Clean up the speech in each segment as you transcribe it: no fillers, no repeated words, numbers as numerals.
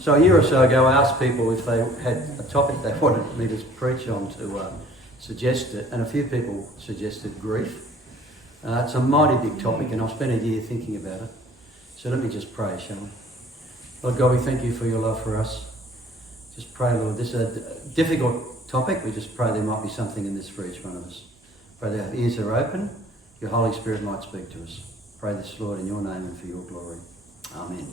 So a year or so ago, I asked people if they had a topic they wanted me to preach on to suggest it, and a few people suggested grief. It's a mighty big topic, and I've spent a year thinking about it. So let me just pray, shall we? Lord God, we thank you for your love for us. Just pray, Lord, this is a difficult topic. We just pray there might be something in this for each one of us. Pray that our ears are open, your Holy Spirit might speak to us. Pray this, Lord, in your name and for your glory. Amen.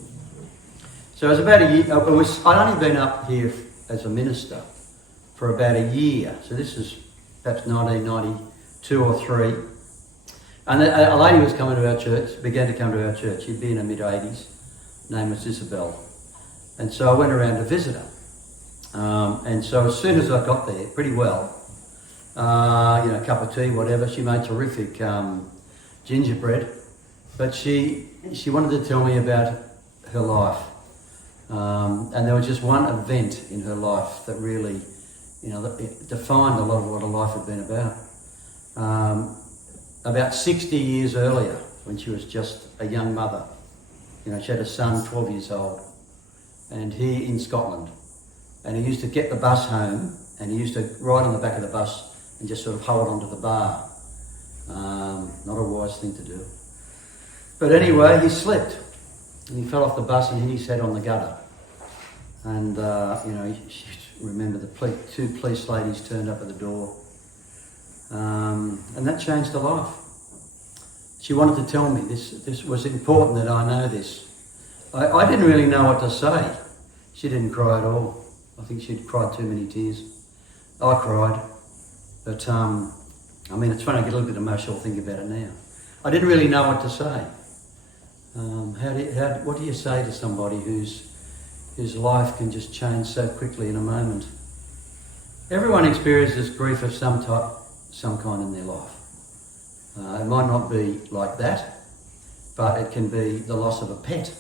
So it was about a year. I'd only been up here as a minister for about a year. So this is perhaps 1992 or 3. And a lady was coming to our church, began to come to our church. She'd be in her mid-80s. Her name was Isabel. And so I went around to visit her. And so as soon as I got there, pretty well, a cup of tea, whatever, she made terrific gingerbread. But she wanted to tell me about her life. And there was just one event in her life that really, that defined a lot of what her life had been about. About 60 years earlier, when she was just a young mother, she had a son, 12 years old, and he in Scotland. And he used to get the bus home, and he used to ride on the back of the bus and just sort of hold onto the bar. Not a wise thing to do. But anyway, he slipped, and he fell off the bus and hit his head on the gutter. And, remember the two police ladies turned up at the door. And that changed her life. She wanted to tell me this was important that I know this. I didn't really know what to say. She didn't cry at all. I think she'd cried too many tears. I cried. But, it's funny, I get a little bit emotional thinking about it now. I didn't really know what to say. What do you say to somebody whose life can just change so quickly in a moment? Everyone experiences grief of some type, some kind in their life. It might not be like that, but it can be the loss of a pet,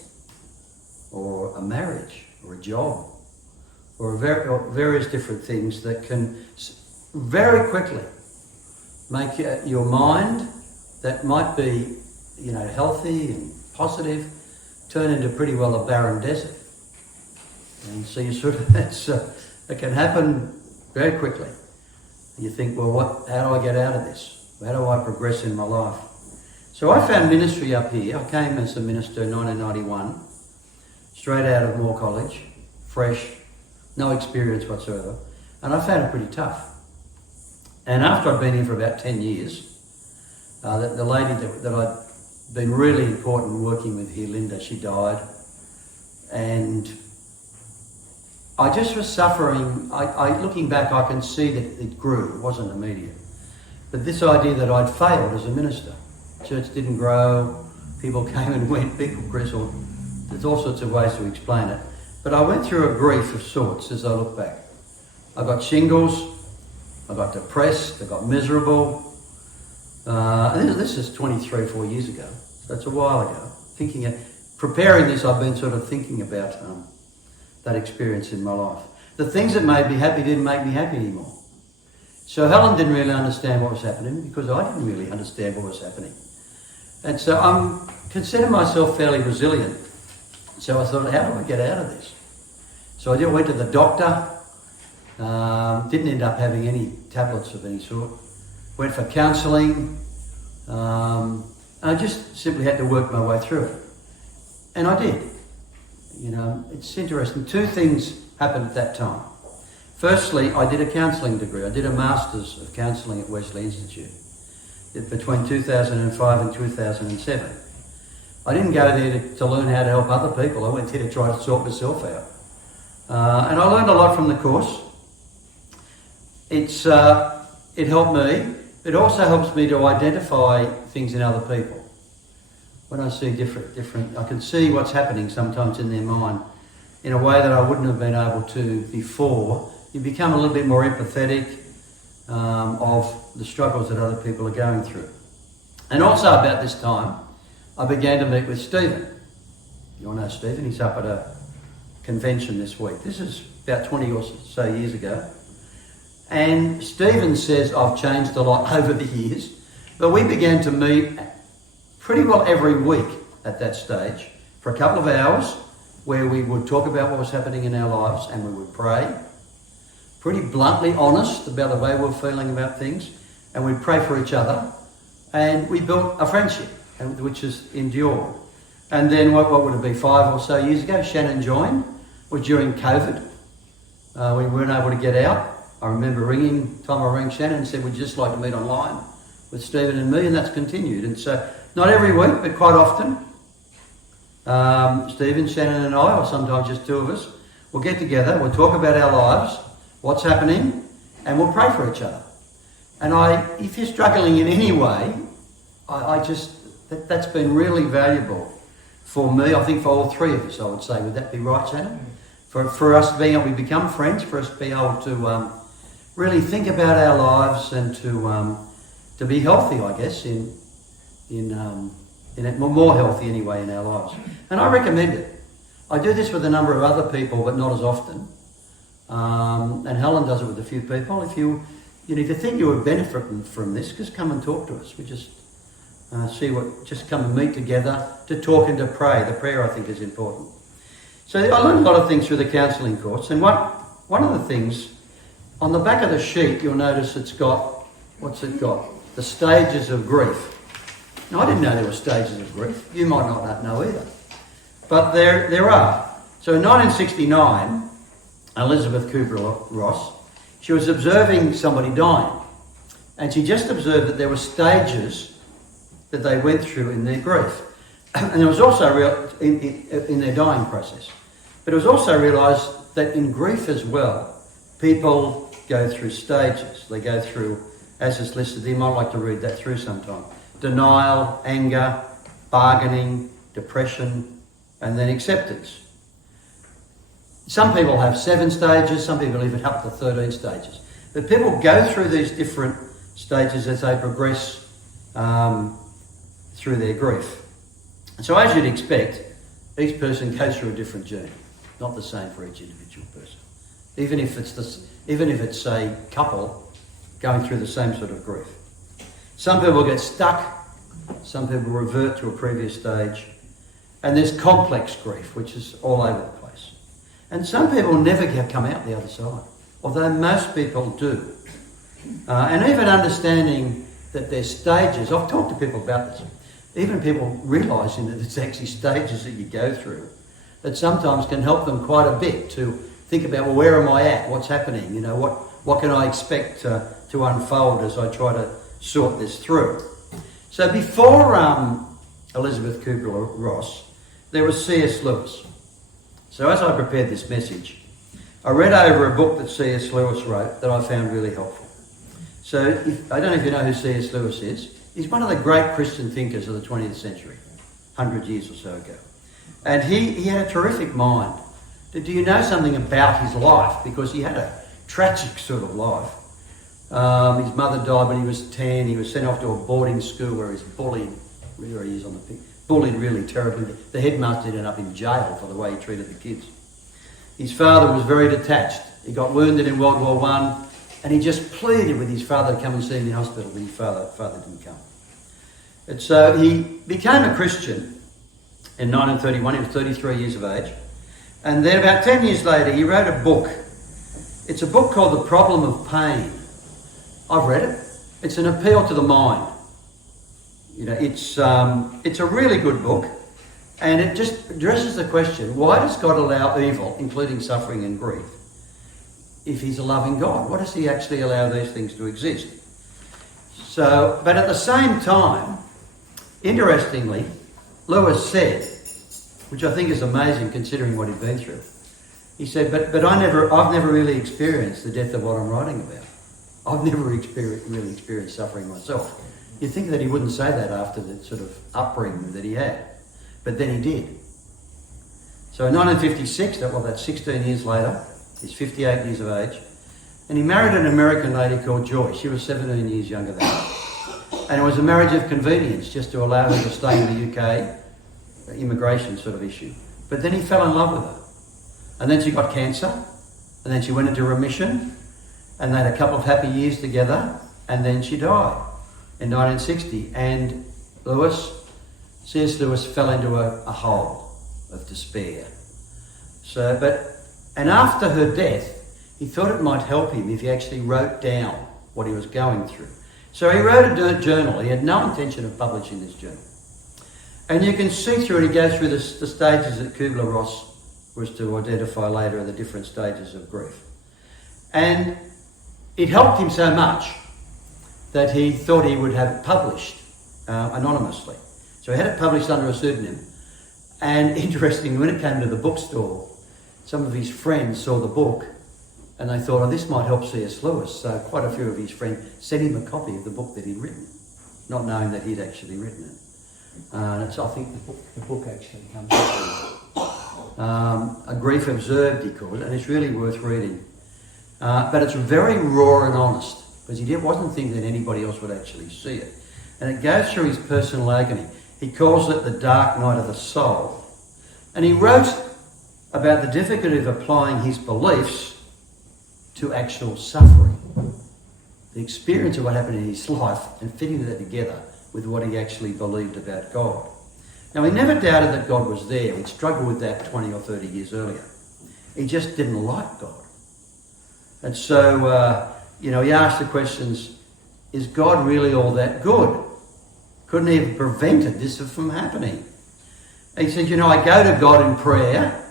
or a marriage, or a job, or various different things that can very quickly make your mind that might be, healthy and positive, turn into pretty well a barren desert. And so you it can happen very quickly. You think, well, how do I get out of this? How do I progress in my life? So I found ministry up here. I came as a minister in 1991, straight out of Moore College, fresh, no experience whatsoever. And I found it pretty tough. And after I'd been here for about 10 years, the lady that I'd been really important working with here, Linda, she died. And I just was suffering. Looking back, I can see that it grew. It wasn't immediate. But this idea that I'd failed as a minister. Church didn't grow. People came and went. People grizzled. There's all sorts of ways to explain it. But I went through a grief of sorts as I look back. I got shingles. I got depressed. I got miserable. And this is 23 or 4 years ago. So it's a while ago. Preparing this, I've been sort of thinking about that experience in my life. The things that made me happy didn't make me happy anymore. So Helen didn't really understand what was happening because I didn't really understand what was happening. And so I consider myself fairly resilient. So I thought, how do I get out of this? So I went to the doctor, didn't end up having any tablets of any sort. Went for counselling. I just simply had to work my way through it. And I did. It's interesting. Two things happened at that time. Firstly, I did a counselling degree. I did a Masters of Counselling at Wesley Institute between 2005 and 2007. I didn't go there to learn how to help other people. I went there to try to sort myself out. And I learned a lot from the course. It helped me. It also helps me to identify things in other people. When I see different, I can see what's happening sometimes in their mind in a way that I wouldn't have been able to before. You become a little bit more empathetic of the struggles that other people are going through. And also about this time, I began to meet with Stephen. You all know Stephen, he's up at a convention this week. This is about 20 or so years ago. And Stephen says, I've changed a lot over the years, but we began to meet pretty well every week at that stage for a couple of hours where we would talk about what was happening in our lives and we would pray, pretty bluntly honest about the way we were feeling about things, and we'd pray for each other, and we built a friendship, which has endured. And then what would it be, 5 or so years ago, Shannon joined, or during COVID. We weren't able to get out. I remember I rang Shannon and said, would you just like to meet online with Stephen and me? And that's continued. And so, not every week, but quite often, Stephen, Shannon and I, or sometimes just 2 of us, will get together, we'll talk about our lives, what's happening, and we'll pray for each other. And if you're struggling in any way, that's been really valuable for me, I think for all 3 of us, I would say. Would that be right, Shannon? For us being able to become friends, for us to be able to really think about our lives and to be healthy, I guess, in it, more healthy anyway in our lives. And I recommend it. I do this with a number of other people, but not as often. And Helen does it with a few people. If you think you would benefit from this, just come and talk to us. We just just come and meet together to talk and to pray. The prayer, I think, is important. So I learned a lot of things through the counselling course, and one of the things, on the back of the sheet, you'll notice it's got, what's it got? The stages of grief. Now, I didn't know there were stages of grief. You might not know either. But there are. So in 1969, Elizabeth Kubler-Ross, she was observing somebody dying, and she just observed that there were stages that they went through in their grief. And there was also in their dying process. But it was also realised that in grief as well, people go through stages. They go through, as is listed, you might like to read that through sometime. Denial, anger, bargaining, depression, and then acceptance. Some people have 7 stages, some people even up to 13 stages. But people go through these different stages as they progress through their grief. So as you'd expect, each person goes through a different journey, not the same for each individual person. Even if it's a couple going through the same sort of grief. Some people get stuck, some people revert to a previous stage, and there's complex grief, which is all over the place. And some people never come out the other side, although most people do. And even understanding that there's stages, I've talked to people about this, even people realising that it's actually stages that you go through, that sometimes can help them quite a bit to think about, well, where am I at? What's happening? You know, what can I expect to unfold as I try to sort this through? So before Elizabeth Kubler-Ross, there was C.S. Lewis. So as I prepared this message, I read over a book that C.S. Lewis wrote that I found really helpful. So I don't know if you know who C.S. Lewis is. He's one of the great Christian thinkers of the 20th century, 100 years or so ago. And he had a terrific mind. Do you know something about his life? Because he had a tragic sort of life. His mother died when he was 10. He was sent off to a boarding school where he was bullied. There he is on the pic. Bullied really terribly. The headmaster ended up in jail for the way he treated the kids. His father was very detached. He got wounded in World War I, and he just pleaded with his father to come and see him in the hospital, but his father didn't come. And so he became a Christian in 1931. He was 33 years of age. And then about 10 years later, he wrote a book. It's a book called The Problem of Pain. I've read it. It's an appeal to the mind. You know, it's a really good book, and it just addresses the question, why does God allow evil, including suffering and grief, if he's a loving God? Why does he actually allow these things to exist? So, but at the same time, interestingly, Lewis said, which I think is amazing considering what he'd been through, he said, but I've never really experienced the depth of what I'm writing about. I've never really experienced suffering myself. You'd think that he wouldn't say that after the sort of upbringing that he had. But then he did. So in 1956, that's 16 years later, he's 58 years of age, and he married an American lady called Joy. She was 17 years younger than him. And it was a marriage of convenience, just to allow her to stay in the UK, immigration sort of issue. But then he fell in love with her. And then she got cancer, and then she went into remission, and they had a couple of happy years together, and then she died in 1960. And C.S. Lewis fell into a hole of despair. And after her death, he thought it might help him if he actually wrote down what he was going through. So he wrote a journal. He had no intention of publishing this journal. And you can see through it, he goes through the stages that Kubler-Ross was to identify later, the different stages of grief. And it helped him so much that he thought he would have it published anonymously. So he had it published under a pseudonym. And interestingly, when it came to the bookstore, some of his friends saw the book and they thought, oh, this might help C.S. Lewis. So quite a few of his friends sent him a copy of the book that he'd written, not knowing that he'd actually written it. And I think the book actually comes up. A Grief Observed, he called it, and it's really worth reading. But it's very raw and honest, because he wasn't thinking that anybody else would actually see it. And it goes through his personal agony. He calls it the dark night of the soul. And he wrote about the difficulty of applying his beliefs to actual suffering. The experience of what happened in his life and fitting that together with what he actually believed about God. Now, he never doubted that God was there. He'd struggled with that 20 or 30 years earlier. He just didn't like God. And so, he asked the questions, is God really all that good? Couldn't he have prevented this from happening? And he said, I go to God in prayer.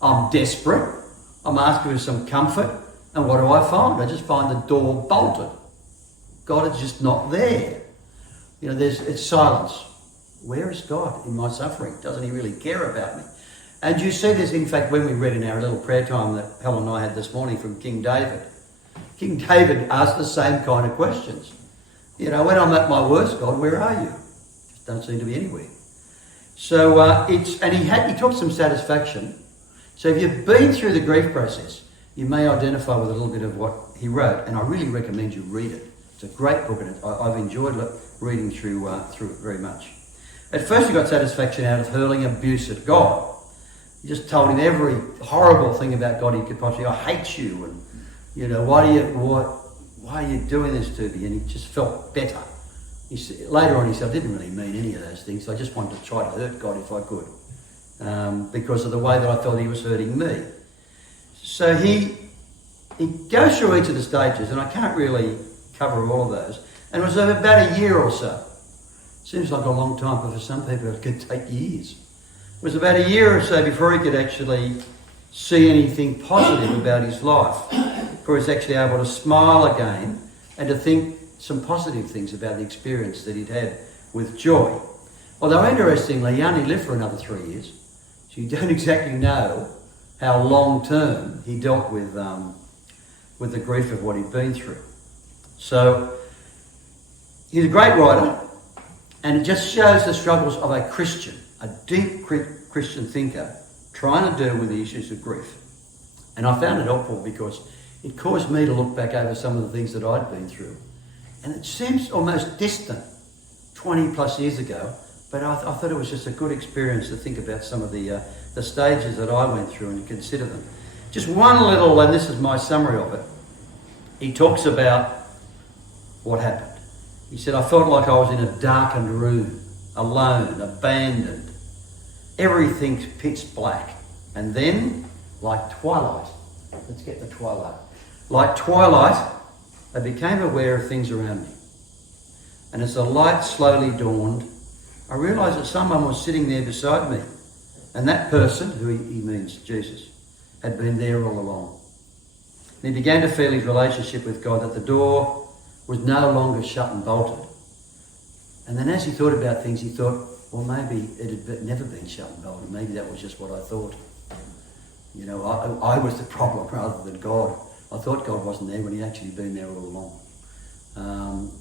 I'm desperate. I'm asking for some comfort. And what do I find? I just find the door bolted. God is just not there. It's silence. Where is God in my suffering? Doesn't he really care about me? And you see this, in fact, when we read in our little prayer time that Helen and I had this morning from King David. King David asked the same kind of questions. When I'm at my worst, God, where are you? Just don't seem to be anywhere. So he took some satisfaction. So if you've been through the grief process, you may identify with a little bit of what he wrote, and I really recommend you read it. It's a great book, and I've enjoyed reading through it very much. At first, he got satisfaction out of hurling abuse at God. He just told him every horrible thing about God he could possibly. I hate you, and why are you doing this to me? And he just felt better. Later on, he said, I didn't really mean any of those things. I just wanted to try to hurt God if I could, because of the way that I felt he was hurting me. So he goes through each of the stages, and I can't really cover all of those. And it was about a year or so. Seems like a long time, but for some people it could take years. It was about a year or so before he could actually see anything positive about his life, before he was actually able to smile again and to think some positive things about the experience that he'd had with joy. Although interestingly, he only lived for another 3 years, so you don't exactly know how long term he dealt with the grief of what he'd been through. So he's a great writer, and it just shows the struggles of a Christian, a deep Christian thinker, trying to deal with the issues of grief. And I found it helpful because it caused me to look back over some of the things that I'd been through. And it seems almost distant, 20 plus years ago, but I thought it was just a good experience to think about some of the stages that I went through and to consider them. Just one little, and this is my summary of it, he talks about what happened. He said, I felt like I was in a darkened room, alone, abandoned. Everything's pitch black. And then, like twilight, let's get the twilight. Like twilight, I became aware of things around me. And as the light slowly dawned, I realised that someone was sitting there beside me. And that person, who he means Jesus, had been there all along. And he began to feel his relationship with God, that the door was no longer shut and bolted. And then as he thought about things, he thought, well, maybe it had never been shut and bolted. Maybe that was just what I thought. I was the problem rather than God. I thought God wasn't there when he'd actually been there all along.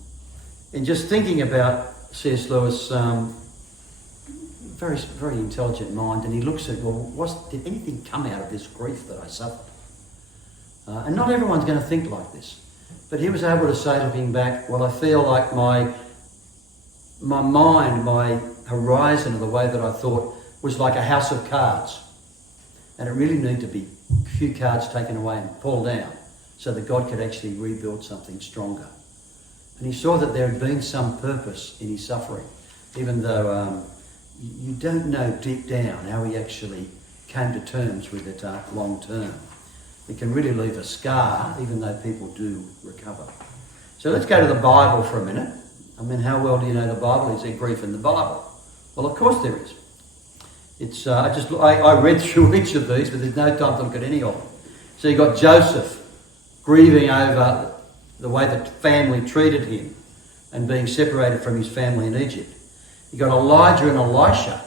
And just thinking about C.S. Lewis, very, very intelligent mind, and he looks at, well, did anything come out of this grief that I suffered? And not everyone's going to think like this. But he was able to say, looking back, well, I feel like my mind, my horizon of the way that I thought was like a house of cards. And it really needed to be a few cards taken away and pulled down so that God could actually rebuild something stronger. And he saw that there had been some purpose in his suffering, even though you don't know deep down how he actually came to terms with it long term. It can really leave a scar, even though people do recover. So let's go to the Bible for a minute. I mean, how well do you know the Bible? Is there grief in the Bible? Well, of course there is. It's I read through each of these, but there's no time to look at any of them. So you've got Joseph grieving over the way the family treated him and being separated from his family in Egypt. You've got Elijah and Elisha.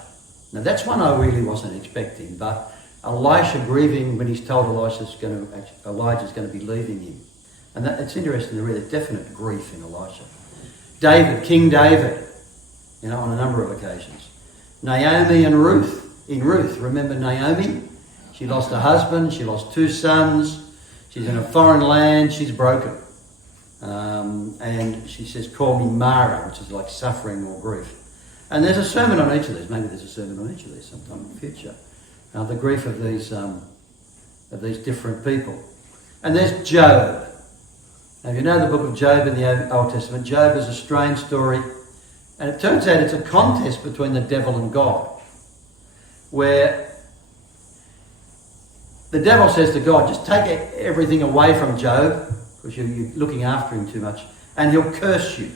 Now that's one I really wasn't expecting, but Elisha grieving when he's told Elijah's going to be leaving him. And it's interesting to read a definite grief in Elisha. David, King David, on a number of occasions. Naomi and Ruth. In Ruth, remember Naomi? She lost her husband, she lost 2 sons, she's in a foreign land, she's broken. And she says, call me Mara, which is like suffering or grief. And there's a sermon on each of these. Maybe there's a sermon on each of these sometime in the future. The grief of these different people. And there's Job. Now, if you know the book of Job in the Old Testament, Job is a strange story. And it turns out it's a contest between the devil and God, where the devil says to God, just take everything away from Job, because you're looking after him too much, and he'll curse you.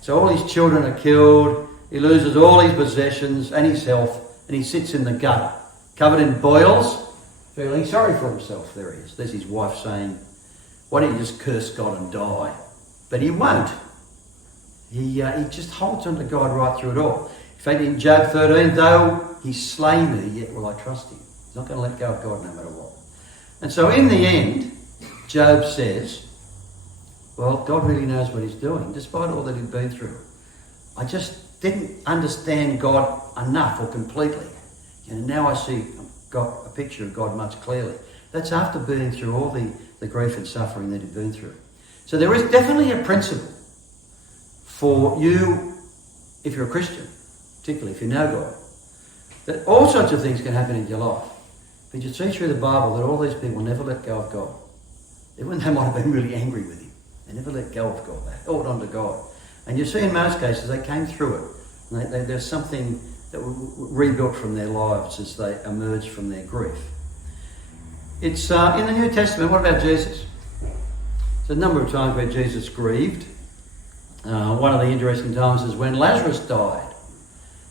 So all his children are killed, he loses all his possessions and his health, and he sits in the gutter, covered in boils, feeling sorry for himself. There he is. There's his wife saying, why don't you just curse God and die? But he won't. He just holds on to God right through it all. In fact, in Job 13, though he slay me, yet will I trust him. He's not going to let go of God no matter what. And so in the end, Job says, well, God really knows what he's doing, despite all that he'd been through. I just didn't understand God enough or completely. And now I see a picture of God much clearly. That's after being through all the grief and suffering that he'd been through. So there is definitely a principle for you, if you're a Christian, particularly if you know God, that all sorts of things can happen in your life. But you see through the Bible that all these people never let go of God. Even though they might have been really angry with him, they never let go of God. They held on to God. And you see in most cases they came through it. And there's something that rebuilt from their lives as they emerged from their grief. It's in the New Testament. What about Jesus? There's a number of times where Jesus grieved. One of the interesting times is when Lazarus died.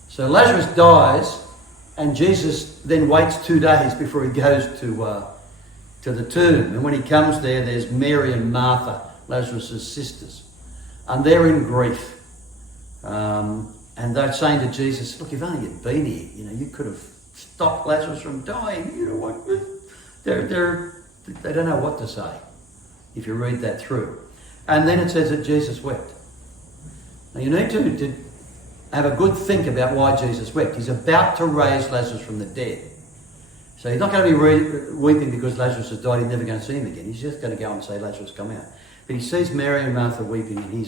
So Lazarus dies, and Jesus then waits 2 days before he goes to the tomb. And when he comes there, there's Mary and Martha, Lazarus' sisters, and they're in grief. And they're saying to Jesus, look, if only you'd been here, you could have stopped Lazarus from dying. They don't know what to say if you read that through. And then it says that Jesus wept. Now you need to have a good think about why Jesus wept. He's about to raise Lazarus from the dead. So he's not going to be weeping because Lazarus has died. He's never going to see him again. He's just going to go and say, Lazarus, come out. But he sees Mary and Martha weeping, and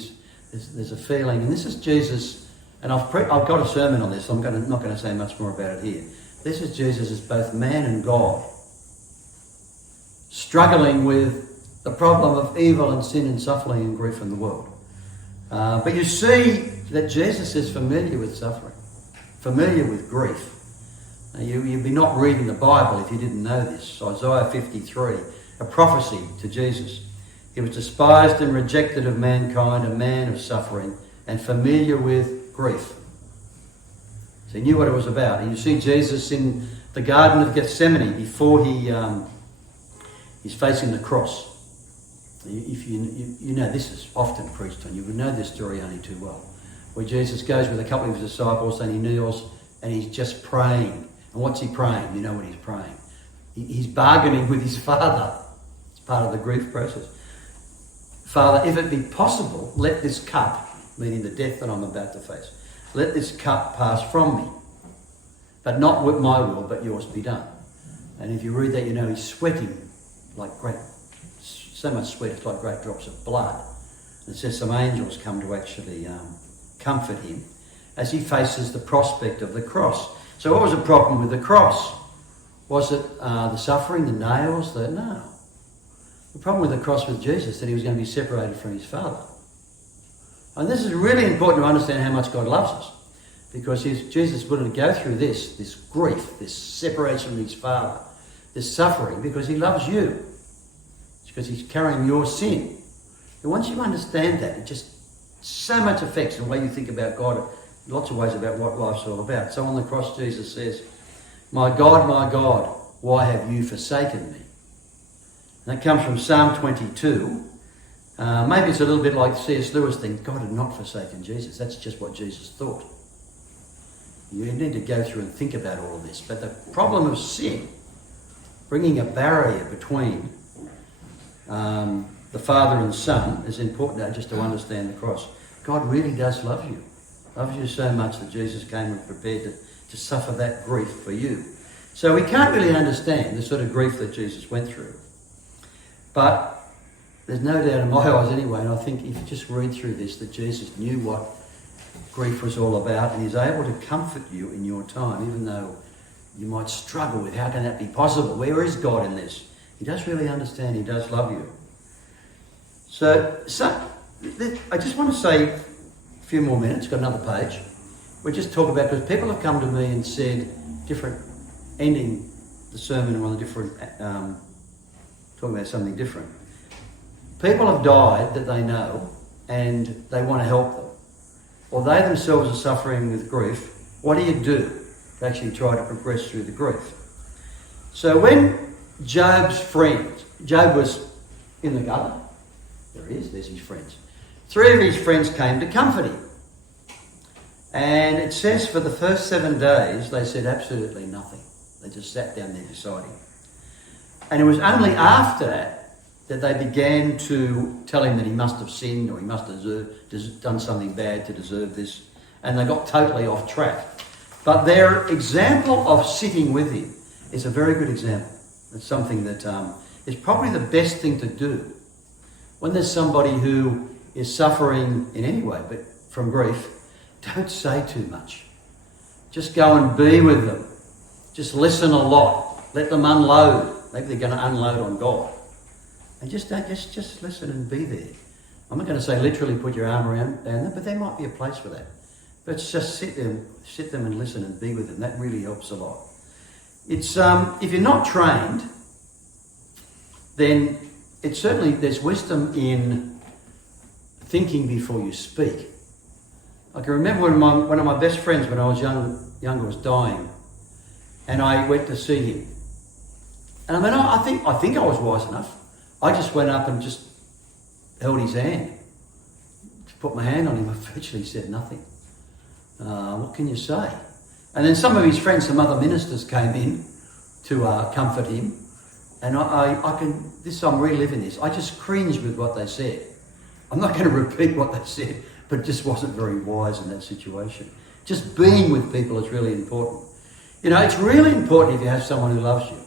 there's a feeling. And this is Jesus, and I've got a sermon on this, so I'm not going to say much more about it here. This is Jesus as both man and God, struggling with the problem of evil and sin and suffering and grief in the world. But you see that Jesus is familiar with suffering, familiar with grief. Now, you'd be not reading the Bible if you didn't know this. Isaiah 53, a prophecy to Jesus. He was despised and rejected of mankind, a man of suffering, and familiar with grief. So he knew what it was about. And you see Jesus in the Garden of Gethsemane before he's facing the cross. If you know, this is often preached on. You would know this story only too well. Where Jesus goes with a couple of his disciples and he kneels and he's just praying. And what's he praying? You know what he's praying. He's bargaining with his Father. It's part of the grief process. Father, if it be possible, let this cup, meaning the death that I'm about to face, let this cup pass from me. But not with my will, but yours be done. And if you read that, you know he's sweating like so much sweat, it's like great drops of blood. And it says some angels come to actually comfort him as he faces the prospect of the cross. So what was the problem with the cross? Was it the suffering, the nails? No. The problem with the cross with Jesus, that he was going to be separated from his Father. And this is really important to understand how much God loves us. because Jesus is willing to go through this grief, this separation from his Father, this suffering, because he loves you. It's because he's carrying your sin. And once you understand that, it just so much affects the way you think about God, in lots of ways about what life's all about. So on the cross, Jesus says, my God, why have you forsaken me? And that comes from Psalm 22. Maybe it's a little bit like C.S. Lewis thinks God had not forsaken Jesus. That's just what Jesus thought. You need to go through and think about all of this. But the problem of sin, bringing a barrier between the Father and Son, is important just to understand the cross. God really does love you. Loves you so much that Jesus came and prepared to suffer that grief for you. So we can't really understand the sort of grief that Jesus went through. But there's no doubt in my eyes anyway, and I think if you just read through this, that Jesus knew what grief was all about, and he's able to comfort you in your time, even though you might struggle with how can that be possible? Where is God in this? He does really understand. He does love you. So I just want to say a few more minutes. Got another page. We just talk about, because people have come to me and said different, ending the sermon on a different, talking about something different. People have died that they know, and they want to help them, or they themselves are suffering with grief. What do you do to actually try to progress through the grief? So when Job's friends, Job was in the gutter. There he is, there's his friends. 3 of his friends came to comfort him. And it says for the first 7 days, they said absolutely nothing. They just sat down there beside him. And it was only after that they began to tell him that he must have sinned, or he must have done something bad to deserve this. And they got totally off track. But their example of sitting with him is a very good example. It's something that is probably the best thing to do. When there's somebody who is suffering in any way, but from grief, don't say too much. Just go and be with them. Just listen a lot. Let them unload. Maybe they're going to unload on God. And just listen and be there. I'm not going to say literally put your arm around them, but there might be a place for that. But just sit them and listen and be with them. That really helps a lot. It's if you're not trained, then it's certainly, there's wisdom in thinking before you speak. I can remember when one of my best friends when I was younger was dying, and I went to see him. And I mean, I think I was wise enough. I just went up and just held his hand, put my hand on him. I virtually said nothing. What can you say? And then some of his friends, some other ministers came in to comfort him. And I'm reliving this. I just cringed with what they said. I'm not going to repeat what they said, but it just wasn't very wise in that situation. Just being with people is really important. You know, it's really important if you have someone who loves you.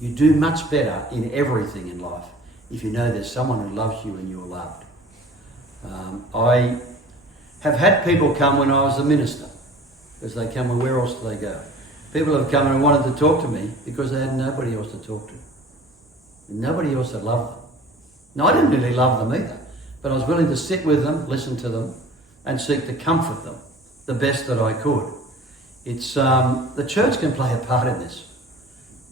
You do much better in everything in life if you know there's someone who loves you and you're loved. I have had people come when I was a minister, because they come, well, where else do they go? People have come and wanted to talk to me because they had nobody else to talk to. Nobody else that loved them. No, I didn't really love them either, but I was willing to sit with them, listen to them, and seek to comfort them the best that I could. It's the church can play a part in this.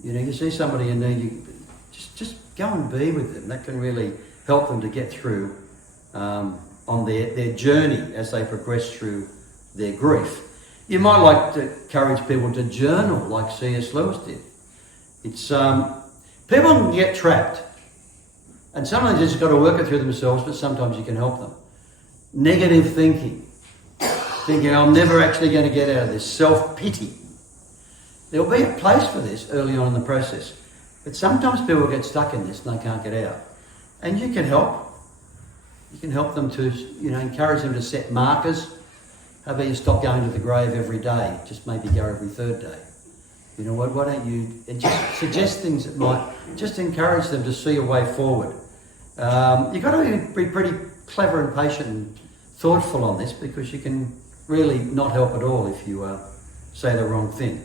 You know, you see somebody in need, you just go and be with them. That can really help them to get through on their journey as they progress through their grief. You might like to encourage people to journal like C.S. Lewis did. It's people can get trapped, and sometimes they've just got to work it through themselves, but sometimes you can help them. Negative thinking, thinking I'm never actually going to get out of this, self-pity. There'll be a place for this early on in the process, but sometimes people get stuck in this and they can't get out. And you can help. You can help them to, encourage them to set markers. How about you stop going to the grave every day? Just maybe go every third day. You know what? Why don't you just suggest things that might just encourage them to see a way forward? You've got to be pretty clever and patient and thoughtful on this, because you can really not help at all if you say the wrong thing.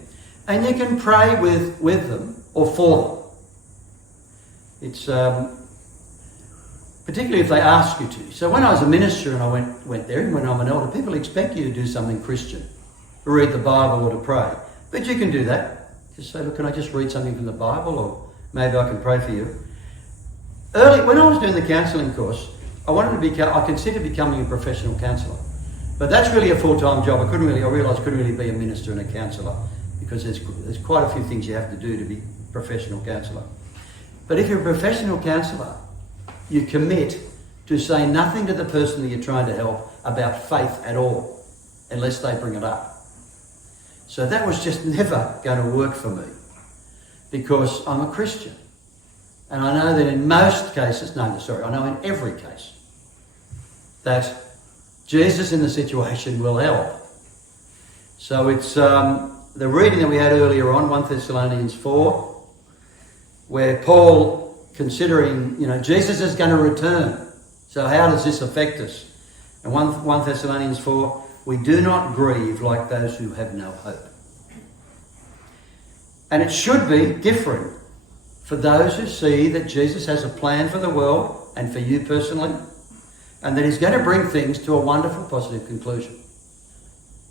And you can pray with them or for them. It's particularly if they ask you to. So when I was a minister and I went there, and when I'm an elder, people expect you to do something Christian, to read the Bible or to pray. But you can do that. Just say, look, can I just read something from the Bible, or maybe I can pray for you. Early, when I was doing the counselling course, I considered becoming a professional counsellor. But that's really a full-time job. I realised I couldn't really be a minister and a counsellor, because there's quite a few things you have to do to be a professional counsellor. But if you're a professional counsellor, you commit to say nothing to the person that you're trying to help about faith at all, unless they bring it up. So that was just never going to work for me, because I'm a Christian. And I know that in most cases, I know in every case, that Jesus in the situation will help. So it's the reading that we had earlier on, 1 Thessalonians 4, where Paul, considering, Jesus is going to return. So how does this affect us? And 1 Thessalonians 4, we do not grieve like those who have no hope. And it should be different for those who see that Jesus has a plan for the world and for you personally, and that he's going to bring things to a wonderful, positive conclusion.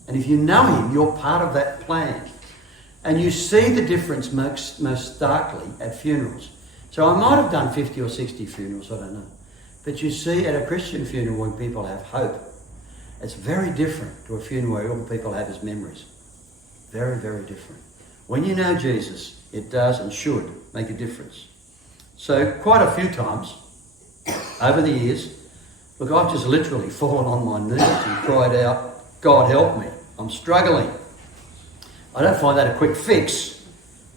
And if you know him, you're part of that plan. And you see the difference most starkly at funerals. So I might have done 50 or 60 funerals, I don't know. But you see at a Christian funeral when people have hope, it's very different to a funeral where all people have is memories. Very, very different. When you know Jesus, it does and should make a difference. So quite a few times over the years, look, I've just literally fallen on my knees and cried out, God help me, I'm struggling. I don't find that a quick fix,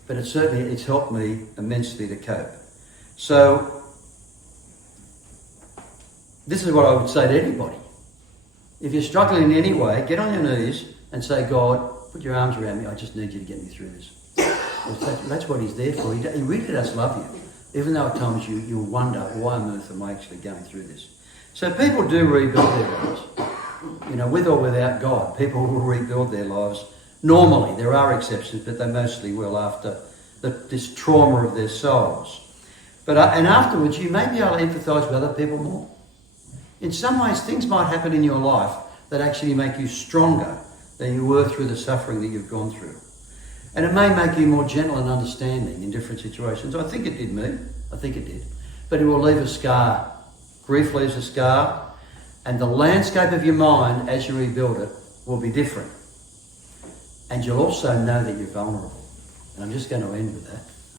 but it's helped me immensely to cope. So this is what I would say to anybody. If you're struggling in any way, get on your knees and say, God, put your arms around me, I just need you to get me through this. That's what he's there for. He really does love you. Even though at times you'll wonder, why on earth am I actually going through this? So people do rebuild their lives. With or without God, people will rebuild their lives. Normally, there are exceptions, but they mostly will after this trauma of their souls. And afterwards, you may be able to empathise with other people more. In some ways, things might happen in your life that actually make you stronger than you were through the suffering that you've gone through. And it may make you more gentle and understanding in different situations. I think it did me. I think it did. But it will leave a scar. Grief leaves a scar. And the landscape of your mind, as you rebuild it, will be different. And you'll also know that you're vulnerable. And I'm just going to end with that.